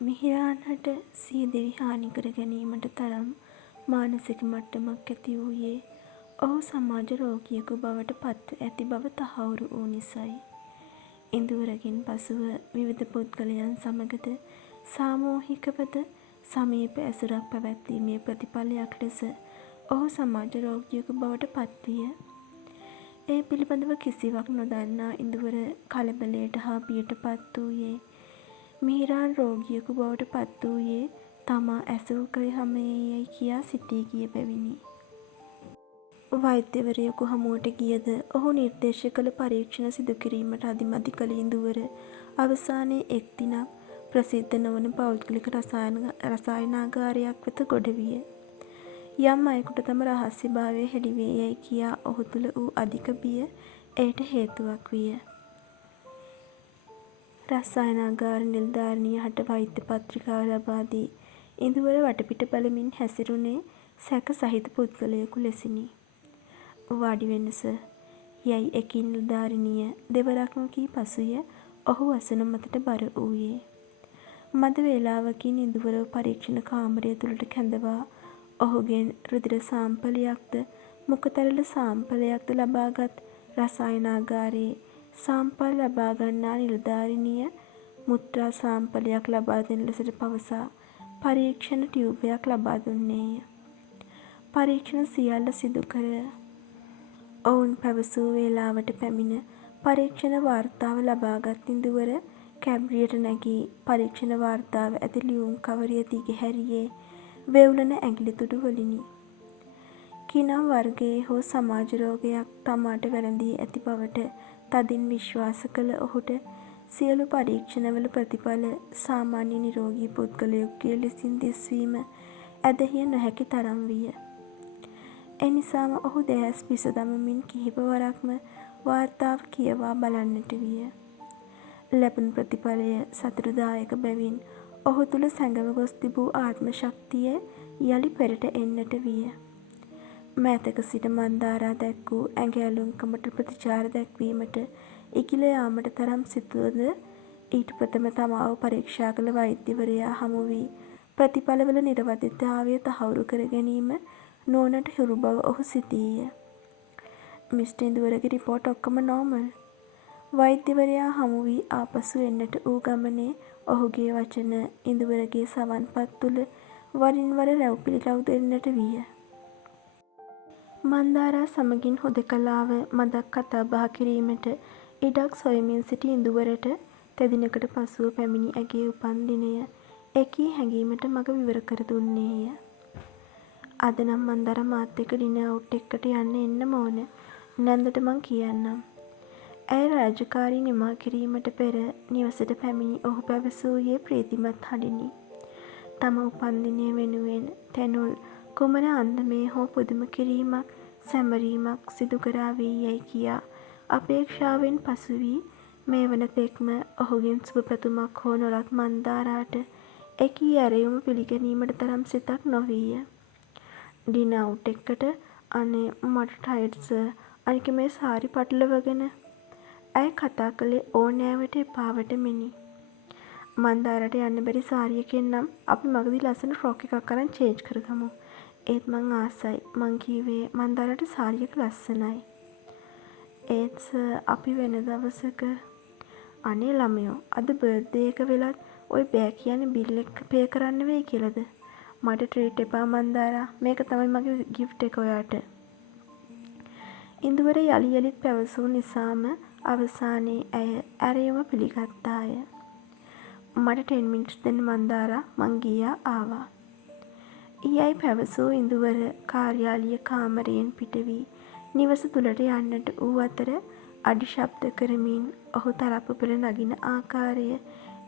මිහිරාන්හට සියදිවි හානි කර ගැනීමට තරම් මානසික මට්ටමක් ඇති වූයේ ඔහු සමාජ රෝගියෙකු බවට පත්ව ඇති බව තහවුරු වූ නිසයි. ඉඳුවරකින් පසුව විවිධ පුද්ගලයන් සමගද සාමූහිකවද සමීප ඇසුරක් පැවැත්වීමේ ප්‍රතිඵලයක් ලෙස ඔහු සමාජ රෝගියෙකු බවට පත්විය. ඒ පිළිබඳව කිසිවක් නොදන්නා ඉඳුවර කලබලයට හා බියට පත් වූයේ මිහිරාන් රෝගියෙකු බවට පත් වූයේ තමා ඇසූ ක්‍රමයේයයි කියා සිතී ගිය බැවිනි. වෛද්‍යවරයෙකු හමුවට ගියද ඔහු නිර්දේශ කළ පරීක්ෂණ සිදු කිරීමට අදිමදි කළ ඉඳුවර අවසානයේ එක් දිනක් ප්‍රසිද්ධ නොවන පෞද්ගලික රසායනාගාරයක් වෙත ගොඩ විය. යම් අයෙකුට තම රහස්‍යභාවය හෙළිවේ යැයි කියා ඔහු තුළ වූ අධික බිය එයට හේතුවක් විය. රසායනාගාර නිලධාරිනිය හට වෛද්‍ය පත්‍රිකාව ලබා දී ඉඳුවර වටපිට බලමින් හැසිරුණේ සැක සහිත පුද්ගලයෙකු ලෙසිනි. වාඩි වෙන්න සර් යැයි එකින් නිලධාරිනිය දෙවරක්ම කී පසුය ඔහු අසන මතට බර වූයේ. මද වේලාවකින් ඉඳුවරව පරීක්ෂණ කාමරය තුළට කැඳවා ඔහුගෙන් රුධිර සාම්පලයක්ද මුඛතැලල සාම්පලයක්ද ලබාගත් රසායනාගාරයේ සාම්පල් ලබා ගන්නා නිලධාරිනිය මුත්‍රා සාම්පලයක් ලබා දෙන ලෙසට පවසා පරීක්ෂණ ටියුබයක් ලබා දුන්නේය. පරීක්ෂණ සියල්ල සිදු කර ඔවුන් පැවසූ වේලාවට පැමිණ පරීක්ෂණ වාර්තාව ලබාගත් ඉඳුවර කැබ්රියට නැගී පරීක්ෂණ වාර්තාව ඇති ලියුම් කවරය දිගහැරියේ වෙව්ලන ඇඟිලි තුඩු වලිනි. කිනම් වර්ගයේ හෝ සමාජ රෝගයක් තමාට වැළඳී ඇති බවට තදින් විශ්වාස කළ ඔහුට සියලු පරීක්ෂණවල ප්‍රතිඵල සාමාන්‍ය නිරෝගී පුද්ගලයෙකුගේ ලෙසින් දිස්වීම ඇදහිය නොහැකි තරම් විය. එනිසාම ඔහු දැස් පිස දමමින් කිහිප වරක්ම වාර්තාව කියවා බලන්නට විය. ලැබුණු ප්‍රතිඵලය සතුටුදායක බැවින් ඔහු තුළ සැඟව ගොස් තිබූ ආත්ම ශක්තිය යළි පෙරට එන්නට විය. මෑතක සිට මන්දාරා දැක් වූ ඇඟ ඇලුම්කමට ප්‍රතිචාර දැක්වීමට ඉකිල යාමට තරම් සිතුවද ඊට ප්‍රථම තමාව පරීක්ෂා කළ වෛද්‍යවරයා හමු වී ප්‍රතිඵලවල නිරවදිතාවය තහවුරු කර ගැනීම නුවණට හිරු බව ඔහු සිතීය. මිස්ටර් ඉඳුවරගේ රිපෝට් ඔක්කොම නෝමල්. වෛද්‍යවරයා හමු වී ආපසු එන්නට වූ ගමනේ ඔහුගේ වචන ඉඳුවරගේ සවන්පත් තුළ වරින් වර රැව් පිළිරව් දෙන්නට විය. මන්දාරා සමගින් හුදෙකලාව මදක් කතා බහ කිරීමට ඉඩක් සොයමින් සිටි ඉඳුවරට තෙදිනකට පසුව පැමිණි ඇගේ උපන් දිනය එකී හැඟීමට මග විවර කර දුන්නේය. අද නම් මන්දාරා මාත් එක්ක ඩිනර් අවුට් එකට එන්නම ඕන. නැන්දට මං කියන්නම්. ඇය රාජකාරී නිමා කිරීමට පෙර නිවසට පැමිණි ඔහු පැවසූයේ ප්‍රීතිමත් හඬිනි. තම උපන්දිනය වෙනුවෙන් තැනුල් කුමන අන්දමේ හෝ පුදුම කිරීමක් සැමරීමක් සිදු කරාවී යැයි කියා අපේක්ෂාවෙන් පසු වී මේ වන තෙක්ම ඔහුගෙන් සුබ පැතුමක් හෝ නොලත් මන්දාරාට එකී ඇරයුම පිළිගැනීමට තරම් සිතක් නොවීය. ඩිනර් අවුට් එකට අනේ මට ටයර්ඩ් සර් අනික මේ සාරි පටලවගෙන ඇය කතා කළේ ඕනෑවට එපාවට මෙනි. මන්දාරට යන්න බැරි සාරියකින් නම් අපි මගදී ලස්සන ෆ්‍රොක් එකක් අරන් චේන්ජ් කරගමු. ඒත් මං ආසයි. මං කිව්වේ මන්දාරට සාරියක ලස්සනයි. ඒත් සර් අපි වෙන දවසක අනේ ළමයෝ අද බර්ත්ඩේ එක වෙලත් ඔය බෑ කියන්නේ බිල් එක පේ කරන්න වෙයි කියලාද? මට ට්‍රීට් එපා මන්දාරා. මේක තමයි මගේ ගිෆ්ට් එක ඔයාට. ඉඳුවර යලි යලිත් පැවසූ නිසාම අවසානයේ ඇය ඇරයුම පිළිගත්තාය. මට 10 මිනිත්ස් දෙන්න මන්දාරා මං ගියා ආවා. ඊයයි පැවසූ ඉඳුවර කාර්යාලීය කාමරයෙන් පිට වී නිවස තුළට යන්නට වූ අතර අඩි ශබ්ද කරමින් ඔහු තරප්පු පෙළ නගින ආකාරය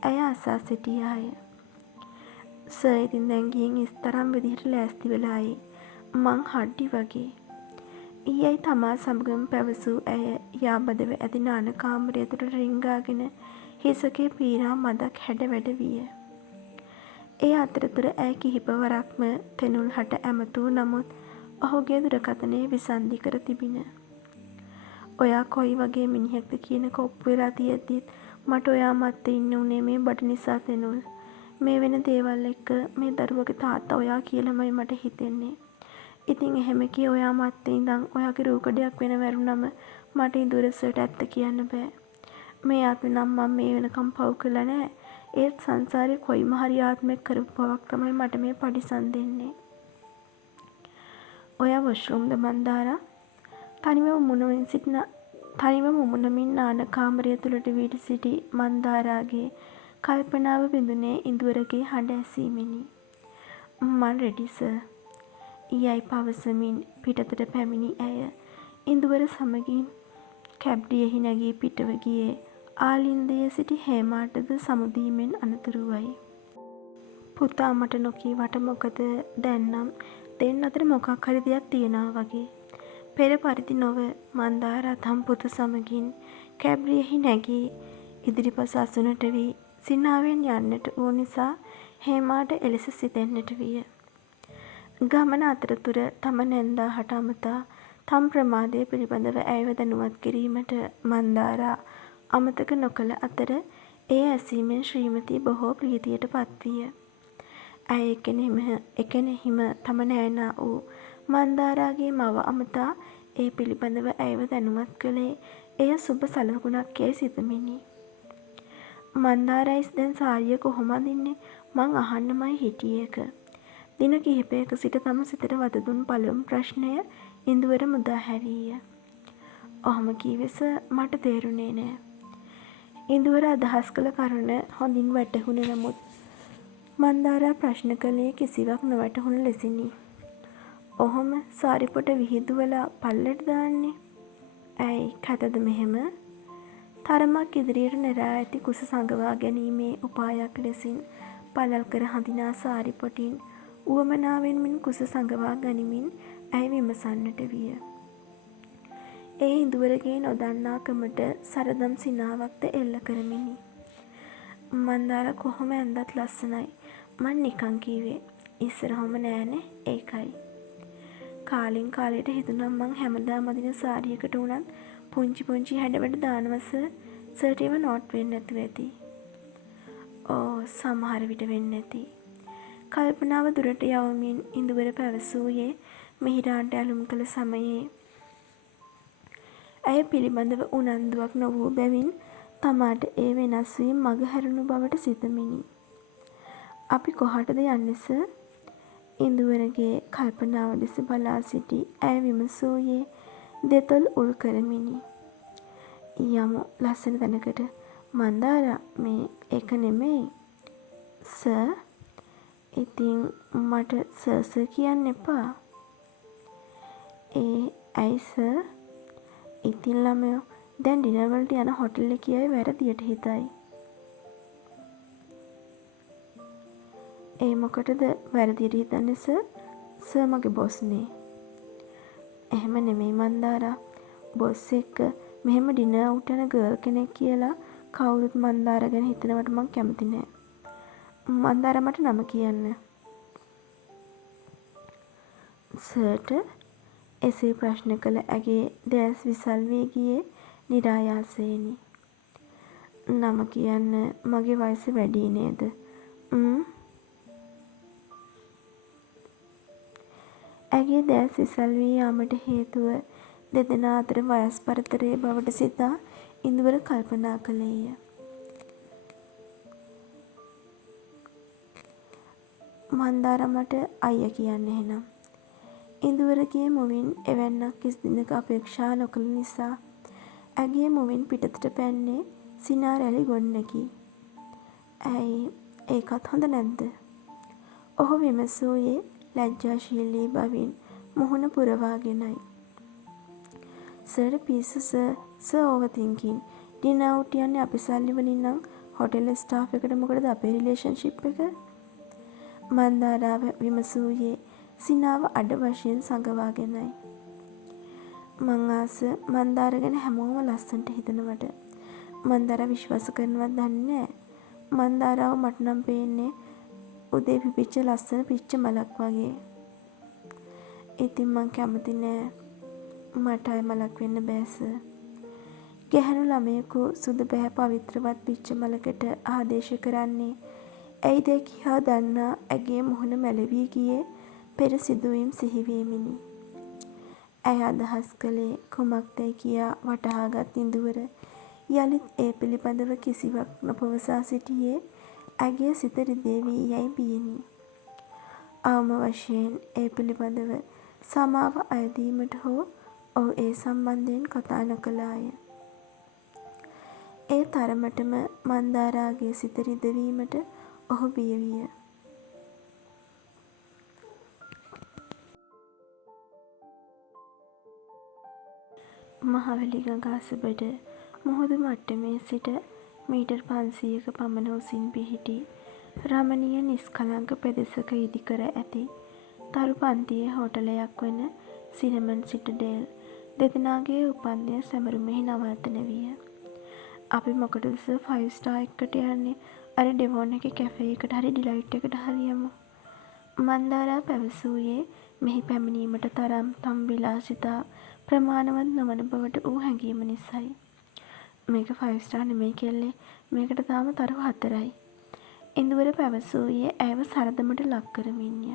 ඇය අසා සිටියාය. සර් ඉතින් දැන් ගිහින් ඉස්තරම් විදිහට ලෑස්ති වෙලායි. මං හඩ්ඩි වගේ. ඊයයි තමා සමගම පැවසූ ඇය යාබදව ඇති නාන කාමරය තුළට රිංගාගෙන හිසකේ පීරා මදක් හැඩ වැඩ විය. ඒ අතරතුර ඇය කිහිප වරක්ම තෙනුල් හට ඇමතූ නමුත් ඔහුගේ දුරකථනය විසන්ධි කර තිබිණ. ඔයා කොයි වගේ මිනිහෙක්ද කියන කොප්පු වෙලා තියෙද්දිත් මට ඔයා මත්තේ ඉන්න උනේ මේ බඩ නිසා තෙනුල්. මේ වෙන දේවල් එක්ක මේ දරුවගේ තාත්තා ඔයා කියලාමයි මට හිතෙන්නේ. ඉතින් එහෙම කිය ඔයා මත්තේ ඉඳන් ඔයාගේ රූකඩයක් වෙන වැරුණම මට ඉඳුරසට ඇත්ත කියන්න බෑ. මේ ආත්මේ නම් මම මේ වෙනකම් පව් කළා නෑ. ඒත් සංසාරේ කොයිම හරි ආත්මයක් කරපු පවක් තමයි මට මේ පරිසම් දෙන්නේ. ඔයා වොෂ්රූම්ද මන්දාරා? තනිවම මුමුණමින් නාන කාමරය තුළට වීඩි සිටි මන්දාරාගේ කල්පනාව බිඳුනේ ඉඳුවරගේ හඬ ඇසීමෙනි. මං රෙඩි සර්. යයි පවසමින් පිටතට පැමිණි ඇය ඉඳුවර සමගින් කැබ්ඩියෙහි නැගී පිටව ගියේ ආලින්දයේ සිටි හේමාටද සමුදීමෙන් අනතුරුවයි. පුතා මට නොකී වට මොකද දැන්නම් දෙන්න අතර මොකක් හරි දෙයක් තියෙනවා වගේ. පෙර පරිදි නොව මන්දාරා තම පුතු සමගින් කැබ්ඩියෙහි නැගී ඉදිරිපස අසුනට වී සිනාවෙන් යන්නට වූ නිසා හේමාට එලෙස සිතෙන්නට විය. ගමන අතරතුර තම නැන්දාහට අමතා තම ප්‍රමාදය පිළිබඳව ඇයව දැනුවත් කිරීමට මන්දාරා අමතක නොකළ අතර ඒ ඇසීමෙන් ශ්‍රීමතී බොහෝ ප්‍රීතියට පත්විය. ඇය එකෙනෙහිම තම නෑනා වූ මන්දාරාගේ මව අමතා ඒ පිළිබඳව ඇයව දැනුවත් කළේ එය සුබ සලකුණක් යැයි සිතමිනි. මන්දාරයිස් දැන් සාරිය කොහොම අඳින්නේ මං අහන්නමයි හිටියේක. දින කිහිපයක සිට තම සිතට වතදුන් පළමු ප්‍රශ්නය ඉඳුවර මුදා හැරීය. ඔහොම කීවෙස මට තේරුණේ නෑ. ඉඳුවර අදහස් කළ කරුණ හොඳින් වැටහුණ නමුත් මන්දාරා ප්‍රශ්න කළේ කිසිවක් නොවැටහුණු ලෙසිනි. ඔහොම සාරිපොට විහිදුවලා පල්ලට දාන්නේ? ඇයි කැතද මෙහෙම? තරමක් ඉදිරියට නෙරා ඇති කුස සඟවා ගැනීමේ උපායක් ලෙසින් පළල් කර හඳිනා සාරිපොටින් උවමනාවෙන් මෙන් කුස සඟවා ගනිමින් ඇය විමසන්නට විය. ඒ ඉඳුවරගේ නොදන්නාකමට සරදම් සිනාවක්ද එල්ල කරමිනි. මන්දාර කොහොම ඇන්දත් ලස්සනයි. මං නිකන් කීවේ. ඉස්සරහම නෑනේ ඒකයි. කාලෙන් කාලෙට හිතුනම් මං හැමදාම අදින සාරියකට වුණත් පුංචි හැඩවැඩ දානවා සර්. සර්ට ඒව නෝට් වෙන්නේ නැතුව ඇති. ඕ සමහර විට වෙන්නේ නැති. කල්පනාව දුරට යවමින් ඉඳුවර පැවසූයේ මිහිරාන්ට ඇලුම් කළ සමයේ ඇය පිළිබඳව උනන්දුවක් නොවූ බැවින් තමාට ඒ වෙනස් වීම මග හැරුණු බවට සිතමිනි. අපි කොහාටද යන්නේ සර්? ඉඳුවරගේ කල්පනාව දෙස බලා සිටි ඇය විමසූයේ දෙතොල් උල් කරමිනි. යමු ලස්සන තැනකට. මන්දාරා මේ එක නෙමෙයි. සර්? ඉතින් මට සර් කියන්න එපා. ඇයි සර්? ඉතින් ළමයෝ දැන් ඩිනර් වලට යන හොටෙල් එකේ අය වැරදියට හිතයි. ඒ මොකටද වැරදියට හිතන්නේ සර්? සර් මගේ බොස් නේ. එහෙම නෙමෙයි මන්දාරා. බොස් එක්ක මෙහෙම ඩිනර් අවුට් යන ගර්ල් කෙනෙක් කියලා කවුරුත් මන්දාරා ගැන හිතනවට මං කැමති නෑ. මන්දාරා මට නම කියන්න. සර්ට එසේ ප්‍රශ්න කළ ඇගේ දැස් විසල් වී ගියේ නිරායාසයෙනි. නම කියන්න මගේ වයස වැඩි නේද? ඇගේ දැස් විසල් වී යාමට හේතුව දෙදෙනා අතර වයස් පරතරය බවට සිතා ඉඳුවර කල්පනා කළේය. මන්දාරා මට අයියා කියන්න එහෙනම්. ඉඳුවරගේ මුවින් එවැන්නක් කිසි දිනක අපේක්ෂා නොකළ නිසා ඇගේ මුවින් පිටතට පැන්නේ සිනා රැලි ගොන්නකි. ඇයි ඒකත් හොඳ නැද්ද? ඔහු විමසූයේ ලැජ්ජාශීලී බවින් මුහුණ පුරවාගෙනයි. සර් පිස්සු sir over thinking. Dinner out යන්නේ අපි සල්ලි වලින් නම් හොටෙල් ස්ටාෆ් එකට මොකටද අපේ රිලේෂන්ෂිප් එක? මන්දාරාව විමසූයේ සිනාව අඩ වශයෙන් සඟවාගෙනයි. මං ආස මන්දාර ගැන හැමෝම ලස්සනට හිතනවට. මන්දාරා විශ්වාස කරනවත් දන්නේ නෑ. මන්දාරාව මට නම් පේන්නේ උදේ පිපිච්ච ලස්සන පිච්ච මලක් වගේ. ඉතින් මං කැමති නෑ මට අය මලක් වෙන්න බෑ සර්. ගැහැණු ළමයෙකු සුදු පැහැ පවිත්‍රවත් පිච්ච මලකට ආදේශ කරන්නේ ඇයි දැ කියා දන්නා ඇගේ මුහුණ මැලවී ගියේ පෙර සිදුවීම් සිහිවීමිනි. ඇය අදහස් කළේ කුමක්දැයි කියා වටහාගත් ඉඳුවර යළිත් ඒ පිළිබඳව කිසිවක් නොපවසා සිටියේ ඇගේ සිත රිදේවී යැයි බියෙනි. අවම වශයෙන් ඒ පිළිබඳව සමාව අයදීමට හෝ ඔහු ඒ සම්බන්ධයෙන් කතා නොකළාය. ඒ තරමටම මන්දාරාගේ සිත රිදවීමට ඔහු බිය විය. මහවැලිගඟ අසබඩ මුහුදු මට්ටමේ සිට මීටර් 500ක පමණ උසින් පිහිටි රමණීය නිස්කලංක පෙදෙසක ඉදිකර ඇති තරු පන්තියේ හෝටලයක් වන සිනමන් සිටඩේල් දෙදෙනාගේ උපන්දින සැමරුමෙහි නවත්තන විය. අපි මොකටද සර් 5 ස්ටාර් එකකට යන්නේ? අර ඩෙවොන් එකේ කැෆේ එකට හරි ඩිලයිට් එකට හරි යමු. මන්දාරා පැවසූයේ මෙහි පැමිණීමට තරම් තම විලාසිතා ප්‍රමාණවත් නොවන බවට වූ හැඟීම නිසයි. මේක 5 ස්ටාර් නෙමෙයි කෙල්ලේ. මේකට තාම තරු 4යි. ඉඳුවර පැවසූයේ ඇයව සරදමට ලක් කරමින්ය.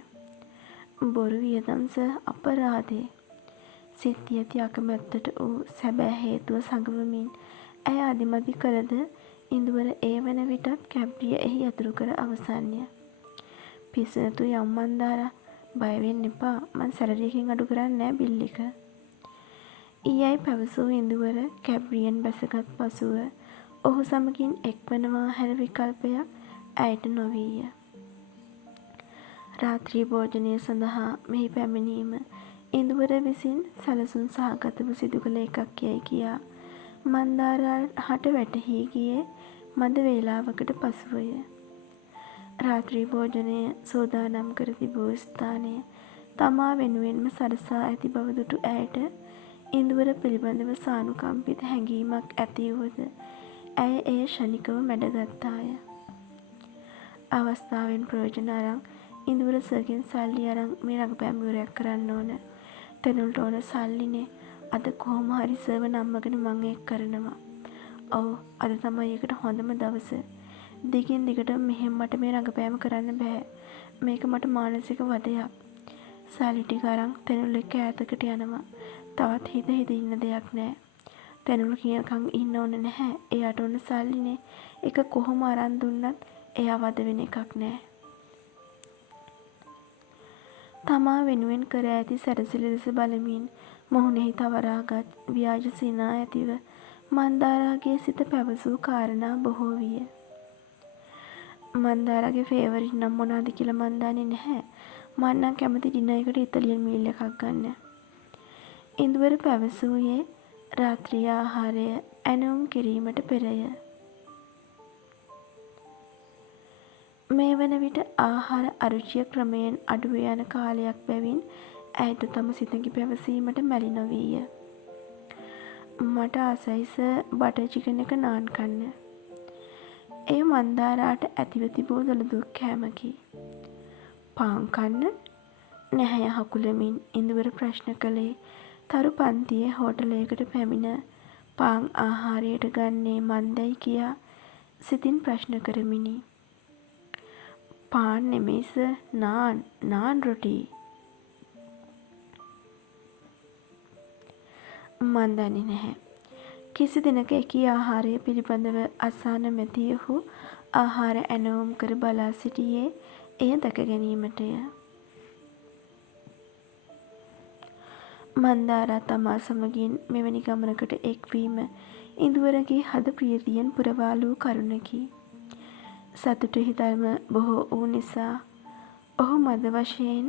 බොරු වියදම් සර් අපරාධේ. සිත් ඇති අකමැත්තට වූ සැබෑ හේතුව සඟවමින් ඇය අදිමදි කළද ඉඳුවර ඒ වන විටත් කැබ්රිය එහි ඇතුළු කර අවසන්ය. පිස්සු නැතුව යම් මන්දාරා. බය වෙන්න එපා. මං සැලරි එකෙන් අඩු කරන්නේ නෑ බිල් එක. ඊයයි පැවසූ ඉඳුවර කැබ්රියෙන් බැසගත් පසුව ඔහු සමගින් එක්වනවා හැර විකල්පයක් ඇයට නොවීය. රාත්‍රී භෝජනය සඳහා මෙහි පැමිණීම ඉඳුවර විසින් සැලසුම් සහගතව සිදු කළ එකක් යැයි කියා මන්දාරාට වැටහී ගියේ මඳ වේලාවකට පසුවය. රාත්‍රී භෝජනය සූදානම් කර තිබූ ස්ථානය තමා වෙනුවෙන්ම සරසා ඇති බව දුටු ඇයට ඉඳුවර පිළිබඳව සානුකම්පිත හැඟීමක් ඇති වුවද ඇය එය ක්ෂණිකව මැඩගත්තාය. අවස්ථාවෙන් ප්‍රයෝජන අරන් ඉඳුවර සර්ගෙන් සල්ලි අරන් මේ රඟපෑම් ඉවරයක් කරන්න ඕන. තැනුල්ට ඕන සල්ලිනේ. අද කොහොම හරි සර්ව නම්මගෙන මං ඒක කරනවා. ඔව් අද තමයි ඒකට හොඳම දවස. දිගින් දිගටම මෙහෙම මට මේ රඟපෑම කරන්න බෑ. මේක මට මානසික වදයක්. සල්ලි ටික අරන් තැනුල් එක්ක ඈතකට යනවා. තවත් හිත ඉන්න දෙයක් නෑ. තැනුල් කියනකම් ඉන්න ඕන නැහැ. එයාට ඕන සල්ලිනේ. ඒක කොහොම අරන් දුන්නත් එයා වද වෙන එකක් නෑ. තමා වෙනුවෙන් කර ඇති සැරසිලි දෙස බලමින් මොහුනෙහි තවරාගත් ව්‍යාජ සිනා ඇතිව මන්දාරාගේ සිත පැවසූ කාරණා බොහෝ විය. මන්දාරාගේ ෆේවරිට් නම් මොනවද කියලා මන් දන්නේ නැහැ. මං නම් කැමති ඩිනර් එකට ඉතාලියන් මීල් එකක් ගන්න. ඉඳුවර පැවසූයේ රාත්‍රී ආහාරය ඇනවුම් කිරීමට පෙරය. මේ වන විට ආහාර අරුචිය ක්‍රමයෙන් අඩුව යන කාලයක් බැවින් ඇයට තම සිතඟි පැවසීමට මැලි නොවීය. මට ආසයි සර් බටර් චිකන් එක නාන් කන්න. එය මන්දාරාට ඇතිව තිබූ දොළදුක් කෑමකි. පාන් කන්න? නැහැ හකුලමින් ඉඳුවර ප්‍රශ්න කළේ තරු පන්තියේ හෝටලයකට පැමිණ පාන් ආහාරයට ගන්නේ මන්දැයි කියා සිතින් ප්‍රශ්න කරමිනි. පාන් නෙමෙයි සර් නාන් රොටි. මන් දන්නේ නැහැ. කිසි දිනක එකී ආහාරය පිළිබඳව අසා නොමැති ඔහු ආහාර ඇනවුම් කර බලා සිටියේ එය දැක ගැනීමටය. මන්දාරා තමා සමගින් මෙවැනි ගමනකට එක්වීම ඉඳුවරගේ හද ප්‍රීතියෙන් පුරවාලූ කරුණකි. සතුටෙහි ධර්ම බොහෝ වූ නිසා ඔහු මද වශයෙන්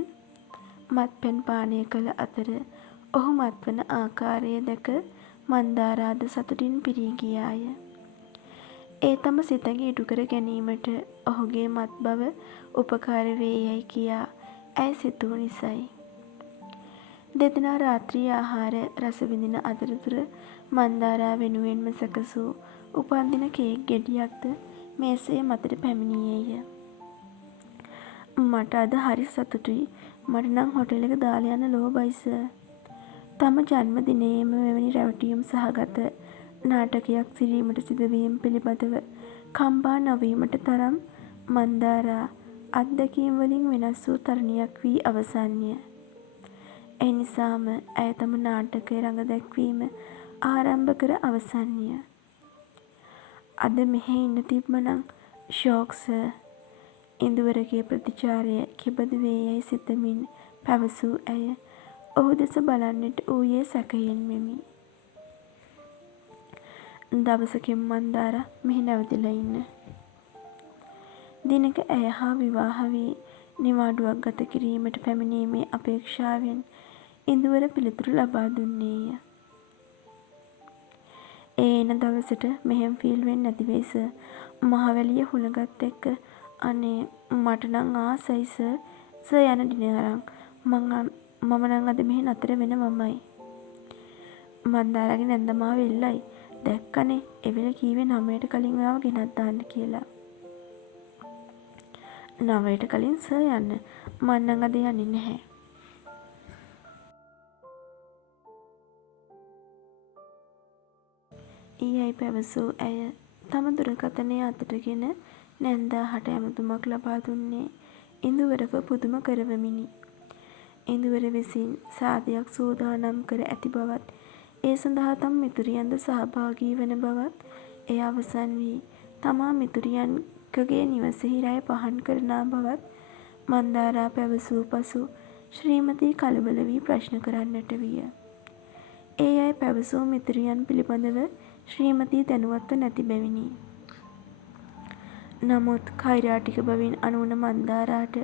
මත්පැන් පානය කළ අතර ඔහු මත්වන ආකාරය දැක මන්දාරාද සතුටින් පිරී ගියාය. ඒ තම සිතඟ ඉටු කර ගැනීමට ඔහුගේ මත් බව උපකාර වේ යැයි කියා ඇය සිතූ නිසයි. දෙදෙනා රාත්‍රී ආහාර රස විඳින අතරතුර මන්දාරා වෙනුවෙන්ම සැකසූ උපන්දින කේක් ගෙඩියක්ද මේසේ මතට පැමිණියේය. මට අද හරි සතුටුයි. මට නම් හොටෙල් එක දාලා යන්න ලෝභයි සර්. තම ජන්මදිනයේම මෙවැනි රැවටීම් සහගත නාටකයක් සිරීමට සිදුවීම පිළිබඳව කම්පා නොවීමට තරම් මන්දාරා අත්දැකීම් වලින් වෙනස් වූ තරුණියක් වී අවසන්ය. ඒ නිසාම ඇය තම නාටකය රඟ දැක්වීම ආරම්භ කර අවසන්ය. අද මෙහෙ ඉන්න තිබ්බනම් ෂෝක් සර්. ඉඳුවරගේ ප්‍රතිචාරය කෙබඳු වේ යැයි සිතමින් පැවසූ ඇය ඔහු දෙස බලන්නට වූයේ සැකයෙන් මෙනි. දවසකින් මන්දාරා මෙහි නැවතිලා ඉන්න. දිනක ඇය හා විවාහ වී නිවාඩුවක් ගත කිරීමට පැමිණීමේ අපේක්ෂාවෙන් ඉඳුවර පිළිතුරු ලබා දුන්නේය. ඒ එන දවසට මෙහෙම ෆීල් වෙන්නේ නැති වෙයි සර්. මහවැලිය හුළඟත් එක්ක අනේ මට නං ආසයි සර්. සර් යන ඩිනර් අරන්. මම නං අද මෙහෙ නතර වෙනවමයි. මන්දාරාගේ නැන්දමාව එල්ලයි. දැක්කනේ එවෙල කීවේ 9ට කලින් ඔයාව ගෙනත් දාන්න කියලා. 9ට කලින් සර් යන්න. මං නං අද යන්නේ නැහැ. ඊයයි පැවසූ ඇය තම දුරකථනය අතටගෙන නැන්දාහට ඇමතුමක් ලබා දුන්නේ ඉඳුවරව පුදුම කරවමිනි. ඉඳුවර විසින් සාදයක් සූදානම් කර ඇති බවත් ඒ සඳහා තම මිතුරියන්ද සහභාගී වන බවත් එය අවසන් වී තමා මිතුරියන්කගේ නිවසෙහි රැය පහන් කරනා බවත් මන්දාරා පැවසූ පසු ශ්‍රීමතී කලබල වී ප්‍රශ්න කරන්නට විය. ඒ අය පැවසූ මිතුරියන් පිළිබඳව ශ්‍රීමතී දැනුවත්ව නැති බැවිනි. නමුත් කෛරාටික බවින් අනූන මන්දාරාට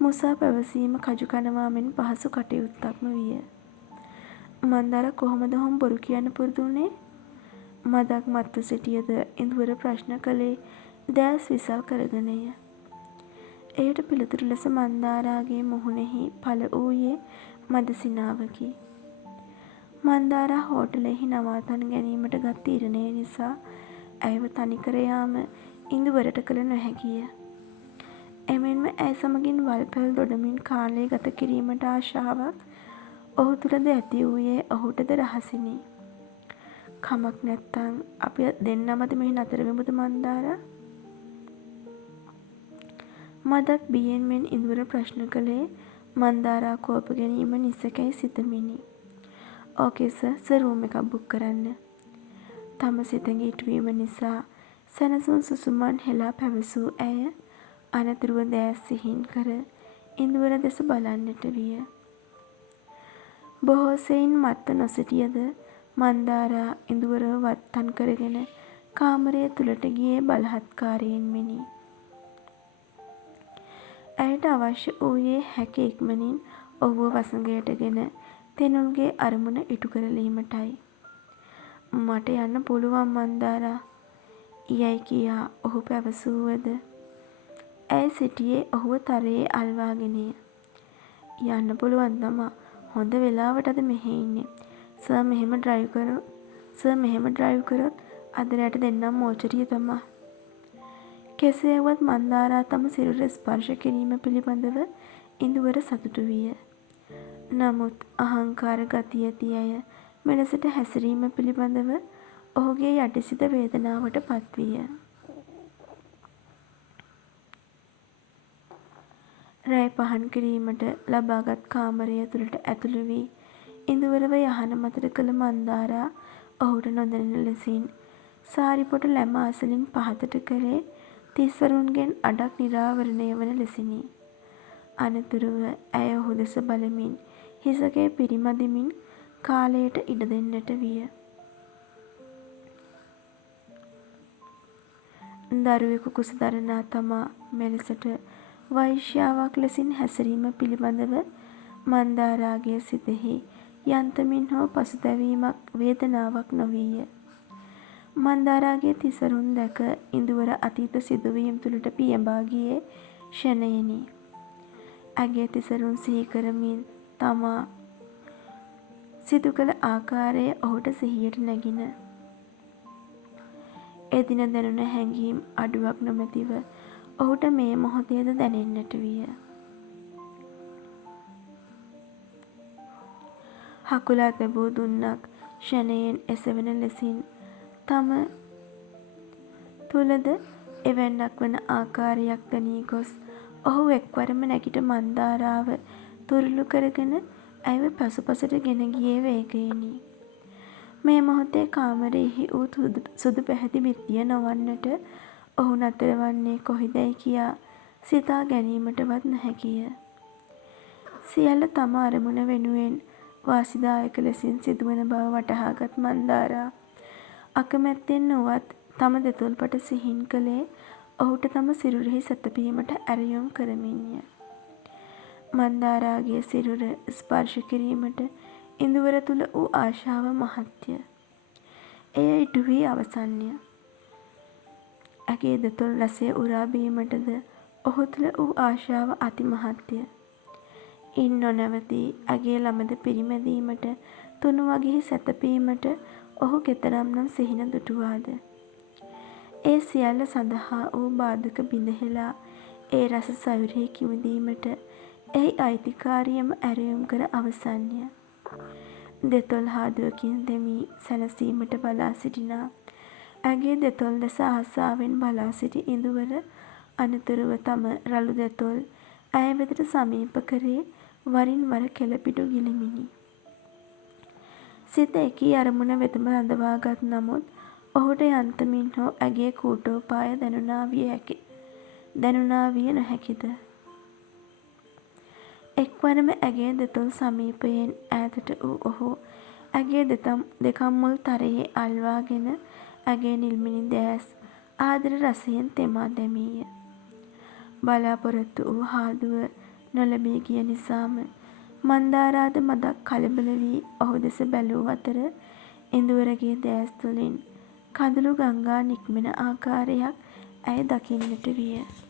මුසා පැවසීම කජු කනවා මෙන් පහසු කටයුත්තක්ම විය. මන්දාරා කොහොමද ඔහොම බොරු කියන්න පුරුදු වුණේ? මදක් මත්ව සිටියද ඉඳුවර ප්‍රශ්න කළේ දෑස් විසල් කරගෙනය. එයට පිළිතුරු ලෙස මන්දාරාගේ මුහුණෙහි පළ වූයේ මද සිනාවකි. මන්දාරා හෝටලයෙහි නවාතැන් ගැනීමට ගත් තීරණය නිසා ඇයව තනිකර යාම ඉඳුවරට කළ නොහැකිය. එමෙන්ම ඇය සමගින් වල්පැල් දොඩමින් කාලය ගත කිරීමට ආශාවක් ඔහු තුළද ඇති වූයේ ඔහුටද රහසිනි. කමක් නැත්තං අපි දෙන්නමද මෙහි නතර වෙමුද මන්දාරා? මදක් බියෙන් මෙන් ඉඳුවර ප්‍රශ්න කළේ මන්දාරා කෝප ගැනීම නිසැකැයි සිතමිනි. ඕකේ සර් රූම් එකක් බුක් කරන්න. තම සිතඟ ඉටුවීම නිසා සැනසුම් සුසුමන් හෙලා පැවසූ ඇය අනතුරුව දෑස් සිහින් කර ඉඳුවර දෙස බලන්නට විය. බොහෝ සෙයින් මත්ව නොසිටියද මන්දාරා ඉඳුවරව වත්තන් කරගෙන කාමරය තුළට ගියේ බලහත්කාරයෙන් මෙනි. ඇයට අවශ්‍ය වූයේ හැකි ඉක්මනින් ඔහුව වසඟයටගෙන තෙනුල්ගේ අරමුණ ඉටු කරලීමටයි. මට යන්න පුළුවන් මන්දාරා යයි කියා ඔහු පැවසූවද ඇය සිටියේ ඔහුව තරයේ අල්වාගෙනය. යන්න පුළුවන් තමා. හොඳ වෙලාවට අද මෙහෙ ඉන්නේ. සර් මෙහෙම ඩ්‍රයිව් කරොත් අද රැට දෙන්නම් මෝචරිය තමා. කෙසේ වුවත් මන්දාරා තම සිරුර ස්පර්ශ කිරීම පිළිබඳව ඉඳුවර සතුටු විය. නමුත් අහංකාර ගති ඇති අය මෙලෙසට හැසිරීම පිළිබඳව ඔහුගේ යටිසිත වේදනාවට පත්විය. රැය පහන් කිරීමට ලබාගත් කාමරය තුළට ඇතුළු වී ඉඳුවරව යහන මතට කළ මන්දාරා ඔහුට නොදැනෙන ලෙසින් සාරිපොට ලැම අසලින් පහතට කළේ තිස්සරුන්ගෙන් අඩක් නිරාවරණය වන ලෙසිනි. අනතුරුව ඇය ඔහු දෙස බලමින් හිසකේ පිරිමදිමින් කාලයට ඉඩ දෙන්නට විය. දරුවෙකු කුස දරනා තමා මෙලෙසට වෛශ්‍යාවක් ලෙසින් හැසිරීම පිළිබඳව මන්දාරාගේ සිතෙහි යන්තමින් හෝ පසුතැවීමක් වේදනාවක් නොවීය. මන්දාරාගේ තිසරුන් දැක ඉඳුවර අතීත සිදුවීම් තුළට පියඹා ගියේ ක්ෂණයෙනි. ඇගේ තිසරුන් සිහි කරමින් තමා සිදු කළ ආකාරය ඔහුට සිහියට නැගින. එදින දැනුන හැඟීම් අඩුවක් නොමැතිව ඔහුට මේ මොහොතේද දැනෙන්නට විය. හකුලා තැබූ දුන්නක් ක්ෂණයෙන් එසවෙන ලෙසින් තම තුළද එවැන්නක් වන ආකාරයක් දැනී ගොස් ඔහු එක්වරම නැගිට මන්දාරාව තුරුළු කරගෙන ඇයව පසුපසට ගෙන ගියේ වේගයෙනි. මේ මොහොතේ කාමරයෙහි වූ සුදු පැහැති බිත්තිය නොවන්නට ඔහු නතර වන්නේ කොහිදැයි කියා සිතා ගැනීමටවත් නොහැකිය. සියල්ල තම අරමුණ වෙනුවෙන් වාසිදායක ලෙසින් සිදුවන බව වටහාගත් මන්දාරා අකමැත්තෙන් වුවත් තම දෙතොල්පට සිහින් කළේ ඔහුට තම සිරුරෙහි සැතපීමට ඇරයුම් කරමින්ය. මන්දාරාගේ සිරුර ස්පර්ශ කිරීමට ඉඳුවර තුළ වූ ආශාව මහත්ය. එය ඉටු වී අවසන්ය. ඇගේ දෙතොල් රසය උරා බීමටද ඔහු තුළ වූ ආශාව අතිමහත්ය. ඉන් නොනැවතී ඇගේ ළමද පිරිමැදීමට තුනුවගෙහි සැතපීමට ඔහු කෙතරම්නම් සිහින දුටුවාද. ඒ සියල්ල සඳහා වූ බාධක බිඳහෙලා ඒ රස සයුරෙහි කිමිදීමට එහි අයිතිකාරියම ඇරයුම් කර අවසන්ය. දෙතොල් හාදුවකින් දෙමී සැනසීමට බලා සිටිනා ඇගේ දෙතොල් දෙස ආසාවෙන් බලා සිටි ඉඳුවර අනතුරුව තම රළු දෙතොල් ඇය වෙතට සමීප කරේ වරින් වර කෙළපිඩු ගිලිමිනි. සිත එකී අරමුණ වෙතම රඳවාගත් නමුත් ඔහුට යන්තමින් හෝ ඇගේ කූටෝපාය දැනුණා විය නොහැකිද. එක්වරම ඇගේ දෙතොල් සමීපයෙන් ඈතට වූ ඔහු ඇගේ දෙකම් මුල් තරයේ අල්වාගෙන ඇගේ නිල්මිණි දෑස් ආදර රසයෙන් තෙමා දැමීය. බලාපොරොත්තු වූ හාදුව නොලැබී ගිය නිසාම මන්දාරාද මදක් කලබල වී ඔහු දෙස බැලූ අතර ඉඳුවරගේ දෑස් තුළින් කඳුළු ගංගා නික්මෙන ආකාරයක් ඇය දකින්නට විය.